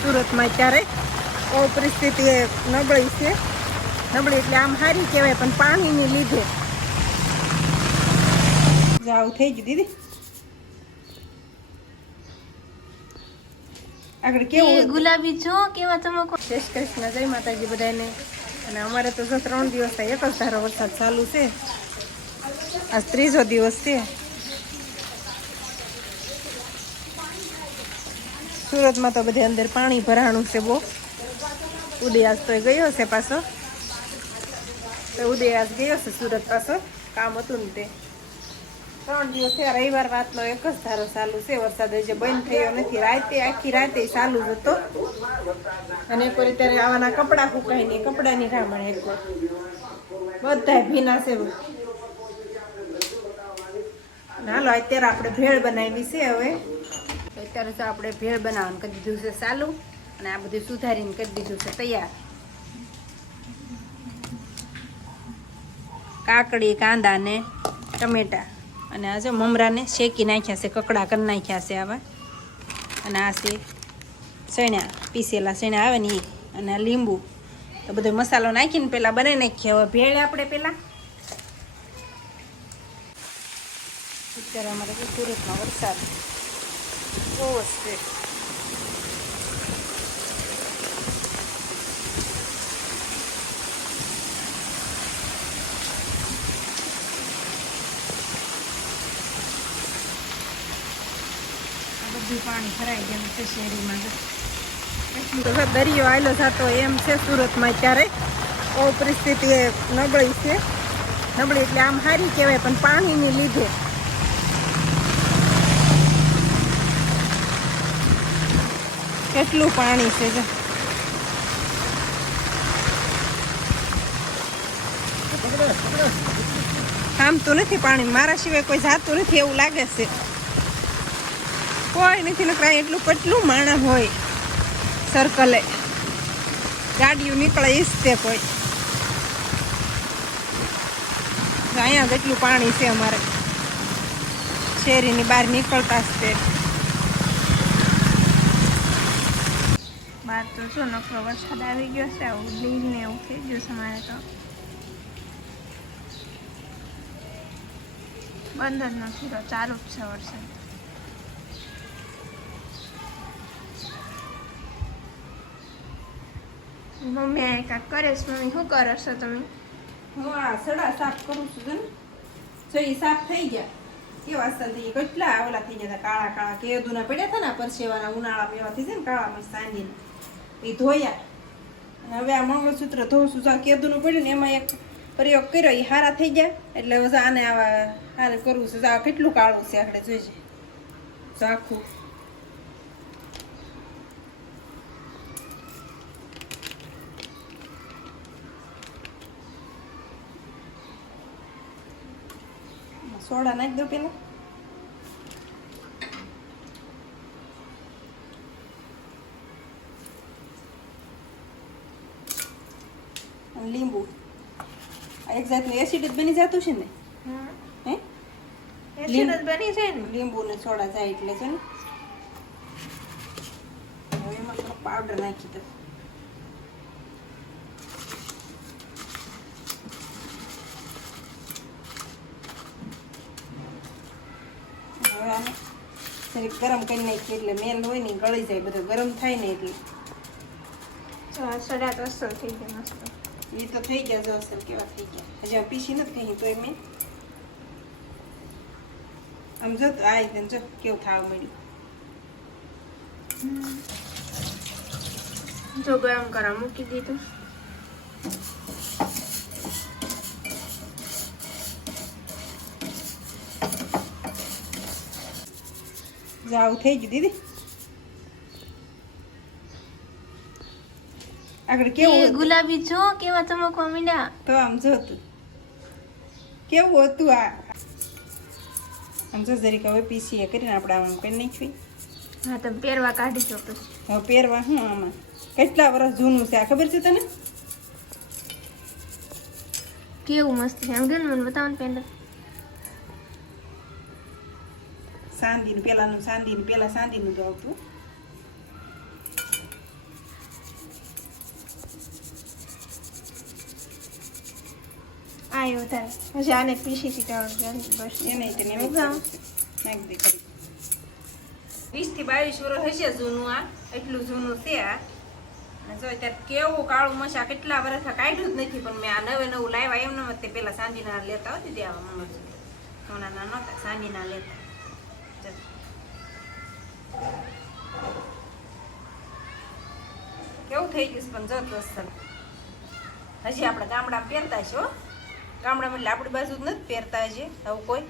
સુરતમાં અત્યારે બહુ પરિસ્થિતિ નબળી છે. નબળી એટલે આમ સારી કહેવાય, પણ પાણીની લીધે જાવ થઈ ગયું દીદી. આગળ કેવું ગુલાબી જો કેવા ચમકો. જય શ્રી કૃષ્ણ, જય માતાજી બધાને. અને અમારે તો જો 3 દિવસ થાય એક જ ધારો વરસાદ ચાલુ છે. આજ 3જો દિવસ છે. સુરતમાં તો બધે અંદર પાણી ભરાણું છે બહુ. ઉદય આજ તો ગયો છે પાછો, તો ઉદય આજ ગયો છે સુરત પાછો, કામ હતું ને તે. 3 દિવસ થયા, રવિવાર રાતનો એક જ ધારો ચાલુ છે વરસાદ, જે બંધ થયો નથી. રાતે આખી રાતે ચાલુ જ હતો. અને એક વાર ત્યારે આવાના કપડાં સુકાય નહીં, કપડાની રામણ એક વાર બધા ભીના છે. હાલો અત્યારે આપણે ભેળ બનાવી છે. હવે અત્યારે તો આપણે ભેળ બનાવવાનું કરી દીધું છે ચાલુ, અને આ બધું સુધારીને કરી દીધું છે તૈયાર. કાકડી, કાંદા ને ટમેટા, અને આ જો મમરાને શેકી નાખ્યા છે, કકડા કરી નાખ્યા છે આવા. અને આ છે ચણા, પીસેલા ચણા આવે ને એ, અને આ લીંબુ. તો બધો મસાલો નાખીને પહેલાં બનાવી નાખીએ. હવે ભેળ આપણે પહેલાં અત્યારે અમારે સુરતમાં વરસાદ બહુ જ છે. બધું પાણી ભરાઈ ગયું છે શેરીમાં. એટલું તો દરિયો આવેલો થતો એમ છે સુરતમાં અત્યારે બહુ પરિસ્થિતિ નબળી છે. નબળી એટલે આમ સારી કહેવાય, પણ પાણીની લીધે કેટલું પાણી છે. જો થામતું નથી પાણી, મારા સિવાય કોઈ જાતું નથી એવું લાગે છે. કોઈ નથી નકરા, એટલું કેટલું માણસ હોય સર્કલે, ગાડીઓ નીકળે ઈસતે કોઈ. અહીંયા જેટલું પાણી છે અમારે શેરીની બહાર નીકળતા જ તે. બહાર તો જો નકરો વરસાદ આવી ગયો છે, આવું લીલને એવું થઈ ગયું છે. અમારે તો બંધ જ નથી, તો ચાલુ જ છે વરસાદ. મમ્મી આ કાંઈક કરે છે. મમ્મી શું કરો છો તમે? હું આ સડા સાફ કરું છું ને. જો એ સાફ થઈ ગયા, કેવા અસલ થઈ ગયા, કેટલા ઓલા થઈ ગયા કાળા કાળા કેદુના પડ્યા હતા ને પરસેવાના ઉનાળામાં, એવા થઈ જાય ને કાળા મસ્ત સાંજીને. એ ધોયા, અને હવે આ મંગળસૂત્ર ધોઉં છું. કેદુનું પડ્યું ને એમાં એક પ્રયોગ કર્યો, એ હારા થઈ ગયા. એટલે હવે આને આવા આને કરવું છે. આ કેટલું કાળું છે આપણે જોઈશે આખું. સોડા નાખી દો પેલા. લીંબુ, એક જાતનું એસિડ જ બની જતું છે ને. હે એસિડ જ બની જાય ને. લીંબુ ને સોડા જાય એટલે છે ને. હવે એમાં થોડો પાવડર નાખી દો. હવે આને જરીક ગરમ કરી નાખીએ એટલે મેલ હોય ને ગળી જાય, બધું ગરમ થાય ને એટલે. સડા તો અસર થઈ ગયા મસ્ત. એ તો થઈ ગયા જો અસર કેવા થઈ ગયા. હજી પીસી નથી કહી તોય મેં આમ જો તો આ જો કેવું થાવ મળ્યું. જો ગરમ કરવા મૂકી દીધું. જાવ થઈ ગયું દીદી. આગળ કેવું ગુલાબી જો કેવા ચમકવા માંડ્યા. તો આમ જો તું કેવું હતું આ. આમ જો જરીક હવે પીસીએ કરીને આપણે આમ કરી નાખ્યું. હા તમે પહેરવા કાઢી છો પછી. હવે પહેરવા હું આમાં કેટલા વર્ષ જૂનું છે આ ખબર છે તને? કેવું મસ્ત છે. આમ ગયું મને બતાવો ને પહેલા. સાંદીનું પેલાનું સાંદીનું પેલા સાંદીનું તો આવતું. પાણી વધારે હજી આને પીસી હતી બસ એને તેને નાખી દે કરી 20 થી 22 વર્ષ હશે જૂનું આ એટલું જૂનું છે આ અને જો અત્યારે કેવું કાળું મસા કેટલા વર્ષ કાઢ્યું જ નથી પણ મેં આ નવું લાવ્યા એમ ન તે પેલા સાંજીના લેતા હોતી દેવા મમ્મી સોનાના નહોતા સાંજીના લેતા કેવું થઈ ગયું પણ જત અસલ હજી આપણે ગામડામાં પહેરતા છે હો ગામડામાં એટલે આપણી બાજુ જ નથી પહેરતા હજી આવું કોઈ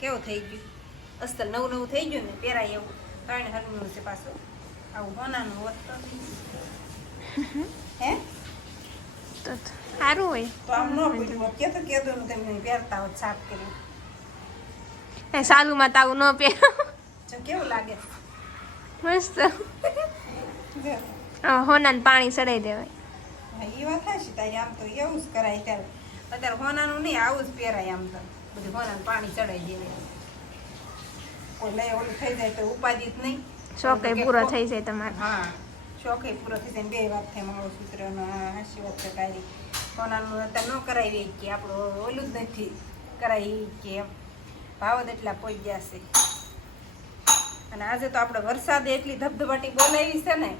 કેવું થઈ ગયું અસલ નવું થઈ ગયું ને પહેરાય એવું ત્રણ હરનું છે પાછું આવું હોનાનું હોત તો હે તો સારું હોય તો આમ ન પૂછ્યું હોત કે તો કીધું ને તમે પહેરતા હોત સાફ કરી સાલુમાં તાવું ન પહેર જો કેવું લાગે મસ્ત હોનાને પાણી ચડાવી દેવાય એ વાત થાય તારી આમ તો એવું જ કરાય અત્યારે હોનાનું નહીં આવું જ પહેરાય આમ તો બધું હોનાનું પાણી ચડાવી દેવાય ઓલે ઓલું થઈ જાય તો ઉપાધિ જ નહીં શોખ પૂરો થઈ જાય તમારે હા શોખ પૂરો થઈ જાય બે વાત થાય મંગળસૂત્રનો હાસી વાત છે તારી હોનાનું અત્યારે ન કરાવી કે આપણું ઓલું જ નથી કરાવી કે એમ ભાવ જ એટલા પહોંચી ગયા છે અને આજે તો આપણે વરસાદે એટલી ધબધબાટી બોલાવી છે ને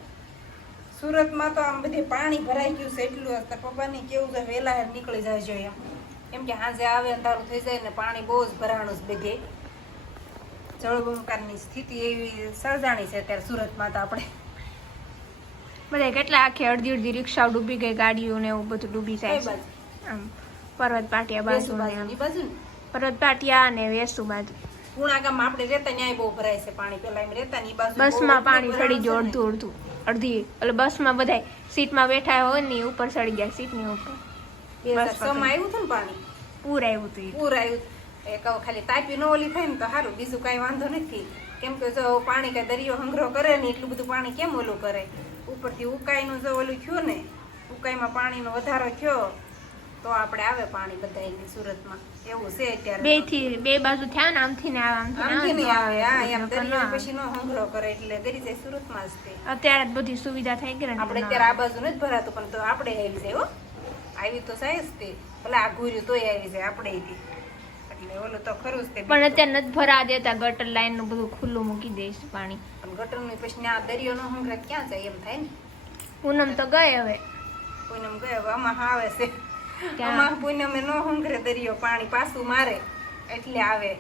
સુરતમાં તો આમ બધે પાણી ભરાઈ ગયું છે એટલું પપ્પાની કેવું છે વહેલા નીકળી જાય છે એમ કે સાંજે આવે અંધારું થઈ જાય ને પાણી બહુ જ ભરાણું છે બધે જળબંકારની સ્થિતિ એવી સર્જાણી છે અત્યારે સુરતમાં તો આપણે બધા કેટલા આખી અડધી રિક્ષાઓ ડૂબી ગઈ ગાડીઓ ને એવું બધું ડૂબી જાય છે આમ પર્વત પાટિયા બાજુ પર્વત પાટિયા અને વેસુ બાજુ પૂણા ગામમાં આપણે રહેતા ન્યાય બહુ ભરાય છે પાણી પેલા એમ રહેતા ની બાજુ બસમાં પાણી ચડી ગયું અડધું અડધી એટલે બસમાં બધા સીટમાં બેઠા હોય ને ઉપર ચડી ગયા સીટની ઉપર બસમાં આવ્યું હતું ને પાણી પૂર આવ્યું હતું પૂર આવ્યું એક ખાલી તાપી ન ઓલી થાય ને તો સારું બીજું કાંઈ વાંધો નથી કેમ કે જો પાણી કઈ દરિયો સંગ્રહ કરે ને એટલું બધું પાણી કેમ ઓલું કરે ઉપરથી ઉકાઈનું જો ઓલું થયું ને ઉકાઈમાં પાણીનો વધારો થયો તો આપણે આવે પાણી બધાય સુરતમાં એવું છે અત્યારે બે બાજુ થયા ને આમથી ને આમથી નહીં આવે હા એમ દરિયો પછી નો સંગ્રહ કરે એટલે ગરી જાય સુરતમાં જ તે અત્યારે બધી સુવિધા થઈ ગઈ ને આપણે અત્યારે આ બાજુ નથી ભરાતું પણ તો આપણે આવી જાય હો આવી તો જાય જ તે ભલે આ ઘૂર્યું તોય આવી જાય આપણે એટલે ઓલું તો ખરું જ તે પણ અત્યારે નથી ભરા દેતા ગટર લાઈન નું બધું ખુલ્લું મૂકી દઈશ પાણી પણ ગટર નું પછી આ દરિયો નો સંગ્રહ ક્યાં જાય એમ થાય ને પૂનમ તો ગઈ હવે પૂનમ ગઈ હવે આમાં આવે છે આમાં પૂનમે નો સંગ્રહ દરિયો પાણી પાછું મારે એટલે આવે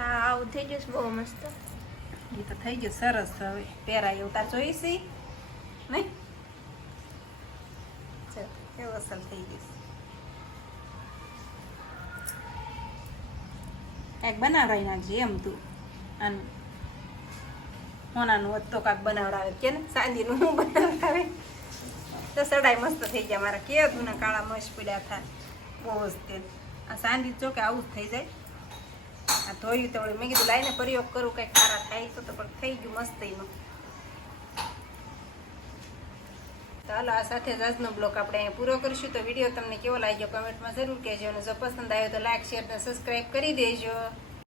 આવું થઈ ગયું બહુ મસ્ત એ તો થઈ ગયું સરસ હવે પહેરાય એવું તાર જોઈશી નહીં કેવું અસલ થઈ ગયું કંઈક બનાવડાવી નાખજે એમ તું આનું હોનાનું તો કાંક બનાવડાવે કે ને સાંજીનું હું બનાવડાવે તો સડાઈ મસ્ત થઈ ગયા મારા કે ધૂના કાળા મસ પીડ્યા થાય બહુ જ તે આ સાંજી જો કે આવું જ થઈ જાય આ ધોયું તો મેં કીધું લાઈને પ્રયોગ કરું કંઈક સારા થાય તો પણ થઈ ગયું મસ્ત એનું ચાલો આ સાથે જ આજનો બ્લોગ આપણે અહીંયા પૂરો કરીશું તો વિડીયો તમને કેવો લાગ્યો કમેન્ટમાં જરૂર કહેજો અને જો પસંદ આવ્યો તો લાઈક શેર અને સબસ્ક્રાઈબ કરી દેજો